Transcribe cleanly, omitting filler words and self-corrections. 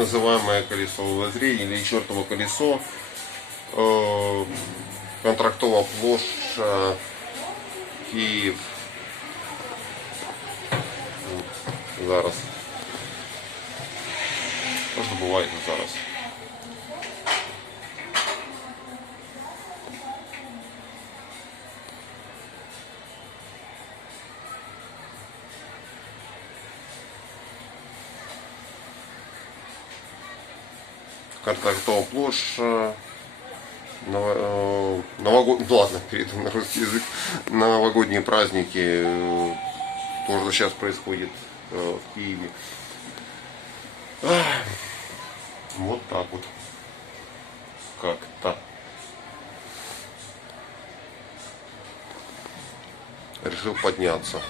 называемое колесо воззрения или чертово колесо. Контрактова площа, Київ. Зараз. Забувайте зараз. Контрактова площа. Ладно, перейду на русский язык. Новогодние праздники тоже сейчас происходит в Киеве. Вот так вот. Как-то. Решил подняться.